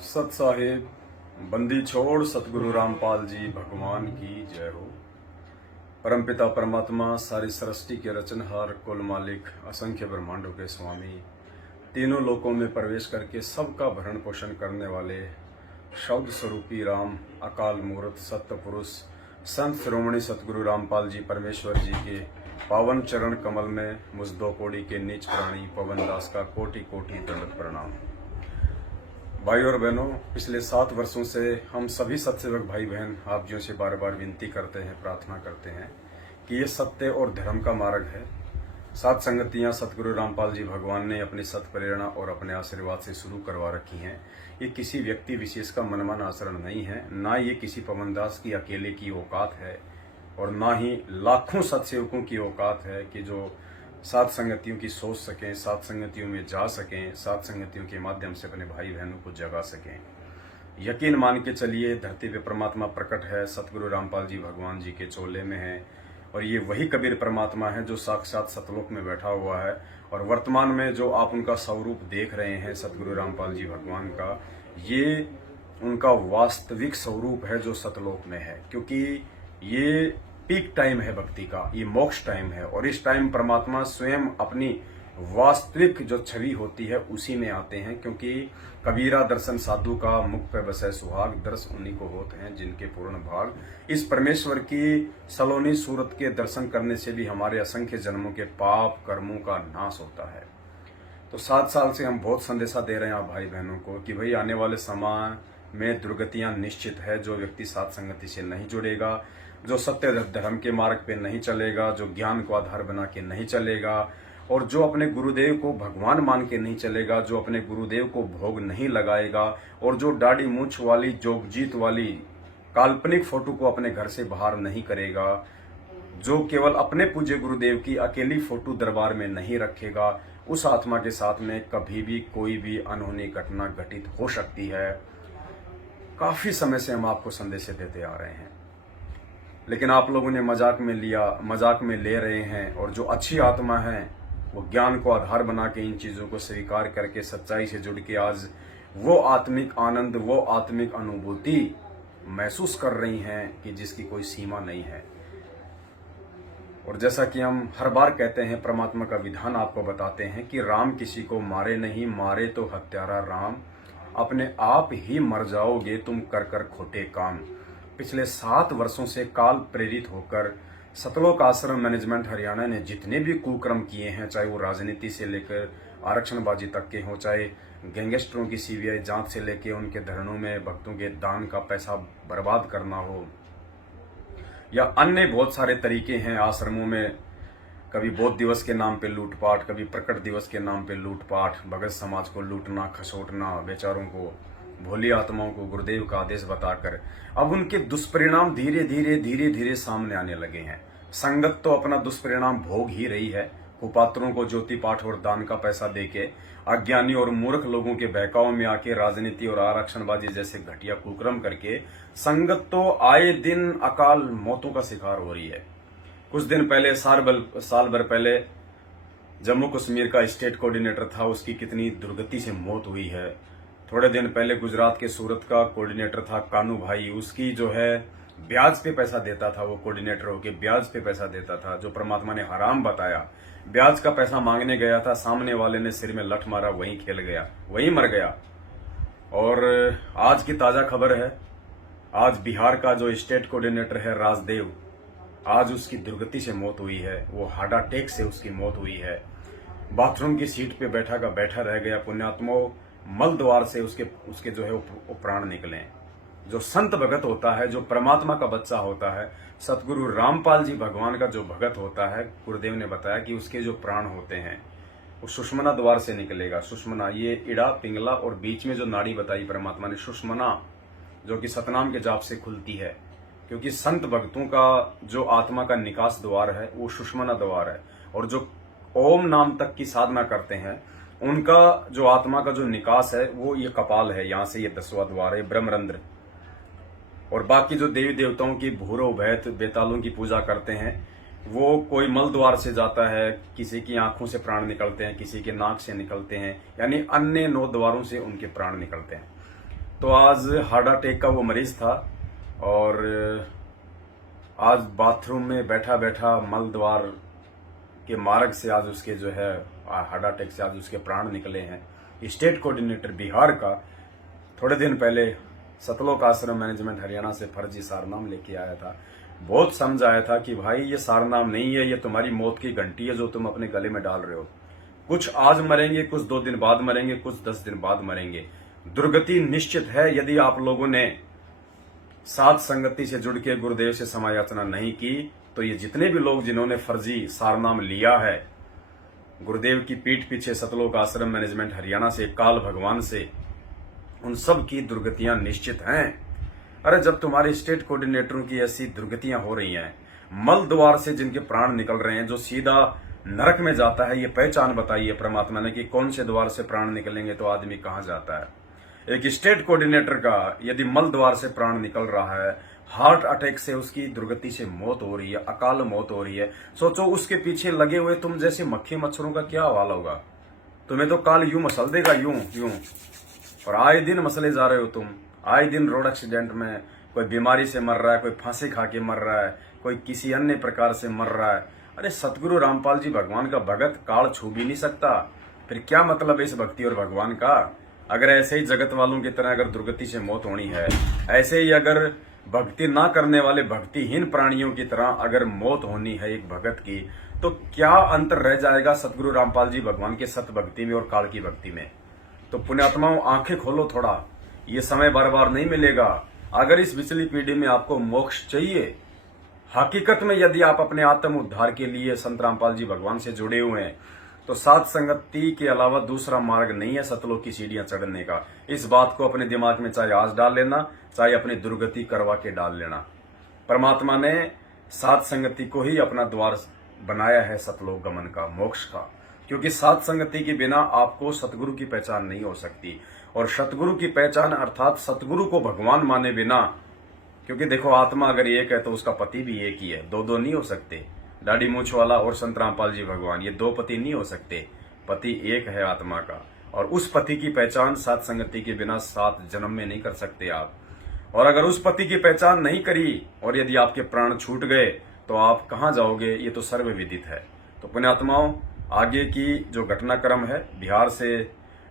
सत साहिब बंदी छोड़ सतगुरु रामपाल जी भगवान की जय हो। परमपिता परमात्मा सारी सृष्टि के रचनहार कुल मालिक असंख्य ब्रह्मांडों के स्वामी तीनों लोकों में प्रवेश करके सबका भरण पोषण करने वाले शब्द स्वरूपी राम अकाल मूर्त सत्य पुरुष संत शिरोमणि सतगुरु रामपाल जी परमेश्वर जी के पावन चरण कमल में मुझ दो कोड़ी के नीच प्राणी पवन दास का कोटि कोटि दंडवत प्रणाम। भाई और बहनों, पिछले 7 वर्षों से हम सभी सत्सेवक भाई बहन आप जियों से बार बार विनती करते हैं, प्रार्थना करते हैं कि ये सत्य और धर्म का मार्ग है। सात संगतियां सतगुरु रामपाल जी भगवान ने अपनी सत प्रेरणा और अपने आशीर्वाद से शुरू करवा रखी हैं। ये किसी व्यक्ति विशेष का मनमाना आचरण नहीं है, ना ये किसी पवनदास की अकेले की औकात है और ना ही लाखों सत्सेवकों की औकात है कि जो सात संगतियों की सोच सकें, सात संगतियों में जा सकें, सात संगतियों के माध्यम से अपने भाई बहनों को जगा सकें। यकीन मान के चलिए, धरती पे परमात्मा प्रकट है, सतगुरु रामपाल जी भगवान जी के चोले में है और ये वही कबीर परमात्मा है जो साक्षात सतलोक में बैठा हुआ है। और वर्तमान में जो आप उनका स्वरूप देख रहे हैं सतगुरु रामपाल जी भगवान का, ये उनका वास्तविक स्वरूप है जो सतलोक में है, क्योंकि ये पीक टाइम है भक्ति का, ये मोक्ष टाइम है और इस टाइम परमात्मा स्वयं अपनी वास्तविक जो छवि होती है उसी में आते हैं। क्योंकि कबीरा दर्शन साधु का मुख पे बसे सुहाग, दर्श उन्हीं को होते हैं जिनके पूर्ण भाग। इस परमेश्वर की सलोनी सूरत के दर्शन करने से भी हमारे असंख्य जन्मों के पाप कर्मों का नाश होता है। तो 7 साल से हम बहुत संदेशा दे रहे हैं आप भाई बहनों को कि भाई आने वाले समय में दुर्गतियां निश्चित है। जो व्यक्ति सात संगति से नहीं जुड़ेगा, जो सत्य धर्म के मार्ग पे नहीं चलेगा, जो ज्ञान को आधार बना के नहीं चलेगा और जो अपने गुरुदेव को भगवान मान के नहीं चलेगा, जो अपने गुरुदेव को भोग नहीं लगाएगा और जो दाढ़ी मूंछ वाली जोगजीत वाली काल्पनिक फोटो को अपने घर से बाहर नहीं करेगा, जो केवल अपने पूज्य गुरुदेव की अकेली फोटो दरबार में नहीं रखेगा, उस आत्मा के साथ में कभी भी कोई भी अनहोनी घटना घटित हो सकती है। काफी समय से हम आपको संदेश देते आ रहे हैं, लेकिन आप लोगों ने मजाक में लिया, मजाक में ले रहे हैं। और जो अच्छी आत्मा है वो ज्ञान को आधार बना के इन चीजों को स्वीकार करके सच्चाई से जुड़ के आज वो आत्मिक आनंद, वो आत्मिक अनुभूति महसूस कर रही हैं कि जिसकी कोई सीमा नहीं है। और जैसा कि हम हर बार कहते हैं, परमात्मा का विधान आपको बताते हैं कि राम किसी को मारे नहीं, मारे तो हत्यारा राम, अपने आप ही मर जाओगे तुम कर कर खोटे काम। पिछले 7 वर्षों से काल प्रेरित होकर सतलोक आश्रम मैनेजमेंट हरियाणा ने जितने भी कुकर्म किए हैं, चाहे वो राजनीति से लेकर आरक्षणबाजी तक के हों, चाहे गैंगस्टरों की सीबीआई जांच से लेकर उनके धरणों में भक्तों के दान का पैसा बर्बाद करना हो, या अन्य बहुत सारे तरीके हैं आश्रमों में। कभी बौद्ध दिवस के नाम पे लूटपाट, कभी प्रकट दिवस के नाम पे लूटपाट, भगत समाज को लूटना, खसोटना, बेचारों को, भोली आत्माओं को गुरुदेव का आदेश बताकर अब उनके दुष्परिणाम धीरे धीरे सामने आने लगे हैं। संगत तो अपना दुष्परिणाम भोग ही रही है। कुपात्रों को ज्योति पाठ और दान का पैसा देके अज्ञानी और मूर्ख लोगों के बहकाव में आके राजनीति और आरक्षणबाजी जैसे घटिया कुकर्म करके संगत तो आए दिन अकाल मौतों का शिकार हो रही है। कुछ दिन पहले, साल भर पहले जम्मू कश्मीर का स्टेट कोऑर्डिनेटर था, उसकी कितनी दुर्गति से मौत हुई है। थोड़े दिन पहले गुजरात के सूरत का कोऑर्डिनेटर था कानू भाई, उसकी जो है ब्याज पे पैसा देता था, वो कोऑर्डिनेटर होके ब्याज पे पैसा देता था, जो परमात्मा ने हराम बताया। ब्याज का पैसा मांगने गया था, सामने वाले ने सिर में लठ मारा, वहीं खेल गया, वहीं मर गया। और आज की ताजा खबर है, आज बिहार का जो स्टेट कोऑर्डिनेटर है राजदेव, आज उसकी दुर्गति से मौत हुई है। वो हार्ट अटैक से उसकी मौत हुई है। बाथरूम की सीट पे बैठा का बैठा रह गया। पुण्यात्माओं, मल द्वार से उसके जो है वो प्राण निकले। जो संत भगत होता है, जो परमात्मा का बच्चा होता है, सतगुरु रामपाल जी भगवान का जो भगत होता है, गुरुदेव ने बताया कि उसके जो प्राण होते हैं वो सुषमना द्वार से निकलेगा। सुषमना, ये इड़ा, पिंगला और बीच में जो नाड़ी बताई परमात्मा ने, सुषमना, जो कि सतनाम के जाप से खुलती है। क्योंकि संत भक्तों का जो आत्मा का निकास द्वार है वो सुषमना द्वार है। और जो ओम नाम तक की साधना करते हैं उनका जो आत्मा का जो निकास है वो ये कपाल है, यहाँ से ये 10वां द्वार है, ब्रह्मरंध्र। और बाकी जो देवी देवताओं की भूरो भैत बेतालों की पूजा करते हैं वो कोई मल द्वार से जाता है, किसी की आंखों से प्राण निकलते हैं, किसी के नाक से निकलते हैं, यानी अन्य 9 द्वारों से उनके प्राण निकलते हैं। तो आज हार्ट अटैक का वो मरीज था और आज बाथरूम में बैठा बैठा मल द्वार के मार्ग से आज उसके जो है हार्ट अटैक से आज उसके प्राण निकले हैं। स्टेट कोऑर्डिनेटर बिहार का थोड़े दिन पहले सतलोक आश्रम मैनेजमेंट हरियाणा से फर्जी सारनाम लेके आया था। बहुत समझ आया था कि भाई ये सारनाम नहीं है, ये तुम्हारी मौत की घंटी है जो तुम अपने गले में डाल रहे हो। कुछ आज मरेंगे, कुछ 2 दिन बाद मरेंगे, कुछ 10 दिन बाद मरेंगे। दुर्गति निश्चित है यदि आप लोगों ने साध संगति से जुड़ के गुरुदेव से समायाचना नहीं की। तो ये जितने भी लोग जिन्होंने फर्जी सारनाम लिया है गुरुदेव की पीठ पीछे सतलोक आश्रम मैनेजमेंट हरियाणा से, काल भगवान से, उन सब की दुर्गतियां निश्चित हैं। अरे जब तुम्हारे स्टेट कोऑर्डिनेटरों की ऐसी दुर्गतियां हो रही हैं, मल द्वार से जिनके प्राण निकल रहे हैं, जो सीधा नरक में जाता है, ये पहचान बताइए परमात्मा ने कि कौन से द्वार से प्राण निकलेंगे तो आदमी कहां जाता है। एक स्टेट कोऑर्डिनेटर का यदि मल द्वार से प्राण निकल रहा है, हार्ट अटैक से उसकी दुर्गति से मौत हो रही है, अकाल मौत हो रही है, सोचो उसके पीछे लगे हुए तुम जैसे मक्खी मच्छरों का क्या हाल होगा। तुम्हें तो काल यूं मसल देगा, यूं यूं। और आए दिन मसले जा रहे हो तुम, आए दिन रोड एक्सीडेंट में कोई बीमारी से मर रहा है, कोई फांसी खा के मर रहा है, कोई किसी अन्य प्रकार से मर रहा है। अरे सतगुरु रामपाल जी भगवान का भगत काल छू भी नहीं सकता, फिर क्या मतलब है इस भक्ति और भगवान का। अगर ऐसे ही जगत वालों की तरह अगर दुर्गति से मौत होनी है, ऐसे ही अगर भक्ति ना करने वाले भक्तिहीन प्राणियों की तरह अगर मौत होनी है एक भगत की, तो क्या अंतर रह जाएगा सतगुरु रामपाल जी भगवान के सत भक्ति में और काल की भक्ति में। तो पुण्यात्माओं आंखें खोलो थोड़ा, ये समय बार बार नहीं मिलेगा। अगर इस पिछली पीढ़ी में आपको मोक्ष चाहिए, हकीकत में यदि आप अपने आत्म उद्धार के लिए संत रामपाल जी भगवान से जुड़े हुए हैं, तो साध संगति के अलावा दूसरा मार्ग नहीं है सतलोक की सीढ़ियां चढ़ने का। इस बात को अपने दिमाग में चाहे आज डाल लेना, चाहे अपनी दुर्गति करवा के डाल लेना। परमात्मा ने साध संगति को ही अपना द्वार बनाया है सतलोक गमन का, मोक्ष का, क्योंकि साध संगति के बिना आपको सतगुरु की पहचान नहीं हो सकती। और सतगुरु की पहचान अर्थात सतगुरु को भगवान माने बिना, क्योंकि देखो आत्मा अगर एक है तो उसका पति भी एक ही है, दो नहीं हो सकते। दाढ़ी मूछ वाला और संत रामपाल जी भगवान, ये 2 पति नहीं हो सकते, पति एक है आत्मा का। और उस पति की पहचान साध संगति के बिना 7 जन्म में नहीं कर सकते आप। और अगर उस पति की पहचान नहीं करी और यदि आपके प्राण छूट गए तो आप कहां जाओगे, ये तो सर्वविदित है। तो पुण्यात्माओं, आगे की जो घटनाक्रम है, बिहार से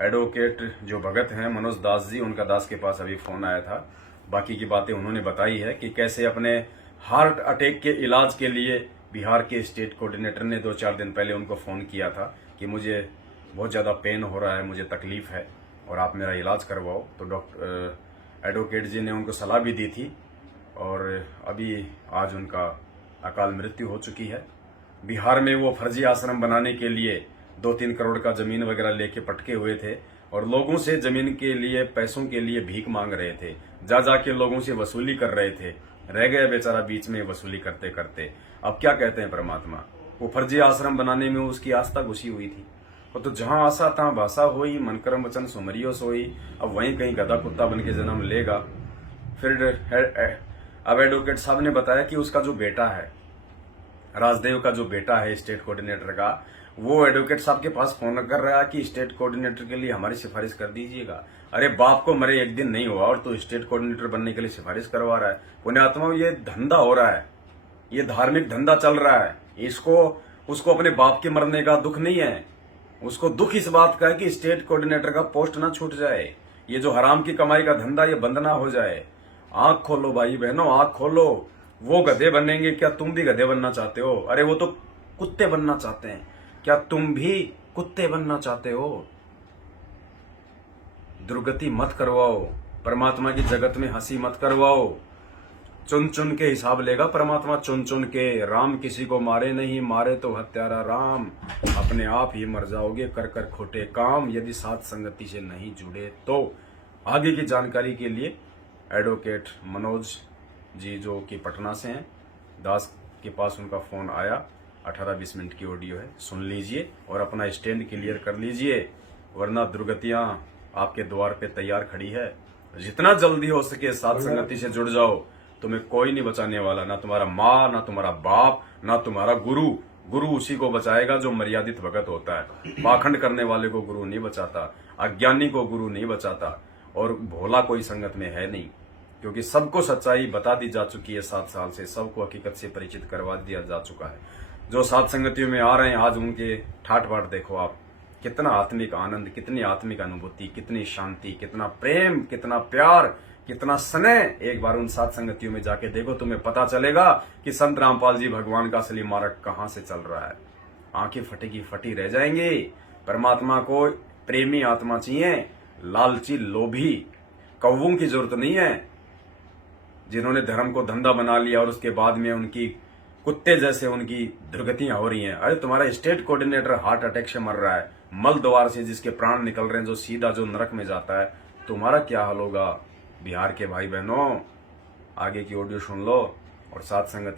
एडवोकेट जो भगत हैं मनोज दास जी, उनका दास के पास अभी फोन आया था। बाकी की बातें उन्होंने बताई है कि कैसे अपने हार्ट अटैक के इलाज के लिए बिहार के स्टेट कोऑर्डिनेटर ने 2-4 दिन पहले उनको फोन किया था कि मुझे बहुत ज्यादा पेन हो रहा है, मुझे तकलीफ है और आप मेरा इलाज करवाओ। तो डॉक्टर एडवोकेट जी ने उनको सलाह भी दी थी और अभी आज उनका अकाल मृत्यु हो चुकी है। बिहार में वो फर्जी आश्रम बनाने के लिए 2-3 करोड़ का जमीन वगैरह लेके पटके हुए थे और लोगों से जमीन के लिए, पैसों के लिए भीख मांग रहे थे, जा जाके लोगों से वसूली कर रहे थे। रह गए बेचारा बीच में वसूली करते करते। अब क्या कहते हैं परमात्मा, वो फर्जी आश्रम बनाने में उसकी आस्था घुसी हुई थी। वो तो जहां आशा तहां भाषा होई, मन कर्म वचन सुमरियो सोई। अब वहीं कहीं गधा कुत्ता बन के जन्म लेगा। फिर अब एडवोकेट साहब ने बताया कि उसका जो बेटा है, राजदेव का जो बेटा है स्टेट कोऑर्डिनेटर का, वो एडवोकेट साहब के पास फोन कर रहा है कि स्टेट कोऑर्डिनेटर के लिए हमारी सिफारिश कर दीजिएगा। अरे बाप को मरे एक दिन नहीं हुआ और तो स्टेट कोऑर्डिनेटर बनने के लिए सिफारिश करवा रहा है। पुण्यात्मा, ये धंधा हो रहा है, ये धार्मिक धंधा चल रहा है। उसको अपने बाप के मरने का दुख नहीं है, उसको दुख इस बात का है कि स्टेट कोऑर्डिनेटर का पोस्ट ना छूट जाए, ये जो हराम की कमाई का धंधा ये बंद ना हो जाए। आंख खोलो भाई बहनों, आंख खोलो। वो गधे बनेंगे, क्या तुम भी गधे बनना चाहते हो? अरे वो तो कुत्ते बनना चाहते हैं, क्या तुम भी कुत्ते बनना चाहते हो? दुर्गति मत करवाओ, परमात्मा की जगत में हंसी मत करवाओ। चुन चुन के हिसाब लेगा परमात्मा, चुन चुन के। राम किसी को मारे नहीं, मारे तो हत्यारा राम। अपने आप ही मर जाओगे कर कर खोटे काम, यदि साथ संगति से नहीं जुड़े तो। आगे की जानकारी के लिए एडवोकेट मनोज जी जो कि पटना से हैं, दास के पास उनका फोन आया, 18-20 मिनट की ऑडियो है, सुन लीजिए और अपना स्टैंड क्लियर कर लीजिए, वरना दुर्गतियां आपके द्वार पे तैयार खड़ी है। जितना जल्दी हो सके साथ संगति से जुड़ जाओ, तुम्हें कोई नहीं बचाने वाला, ना तुम्हारा माँ, ना तुम्हारा बाप, ना तुम्हारा गुरु। गुरु उसी को बचाएगा जो मर्यादित भगत होता है। पाखंड करने वाले को गुरु नहीं बचाता, अज्ञानी को गुरु नहीं बचाता। और भोला कोई संगत में है नहीं, क्योंकि सबको सच्चाई बता दी जा चुकी है। 7 साल से सबको हकीकत से परिचित करवा दिया जा चुका है। जो सात संगतियों में आ रहे हैं आज उनके ठाट बाट देखो आप, कितना आत्मिक आनंद, कितनी आत्मिक अनुभूति, कितनी शांति, कितना प्रेम, कितना प्यार, कितना स्नेह। एक बार उन सात संगतियों में जाके देखो, तुम्हें पता चलेगा कि संत रामपाल जी भगवान का असली मार्ग कहां से चल रहा है। आंखें फटेगी फटी रह जाएंगी। परमात्मा को प्रेमी आत्मा चाहिए, लालची लोभी कौवों की जरूरत नहीं है, जिन्होंने धर्म को धंधा बना लिया और उसके बाद में उनकी कुत्ते जैसे उनकी दुर्गतियां हो रही हैं। अरे तुम्हारा स्टेट कोऑर्डिनेटर हार्ट अटैक से मर रहा है, मल द्वार से जिसके प्राण निकल रहे हैं, जो सीधा जो नरक में जाता है, तुम्हारा क्या हाल होगा। बिहार के भाई बहनों, आगे की ऑडियो सुन लो और साथ संगत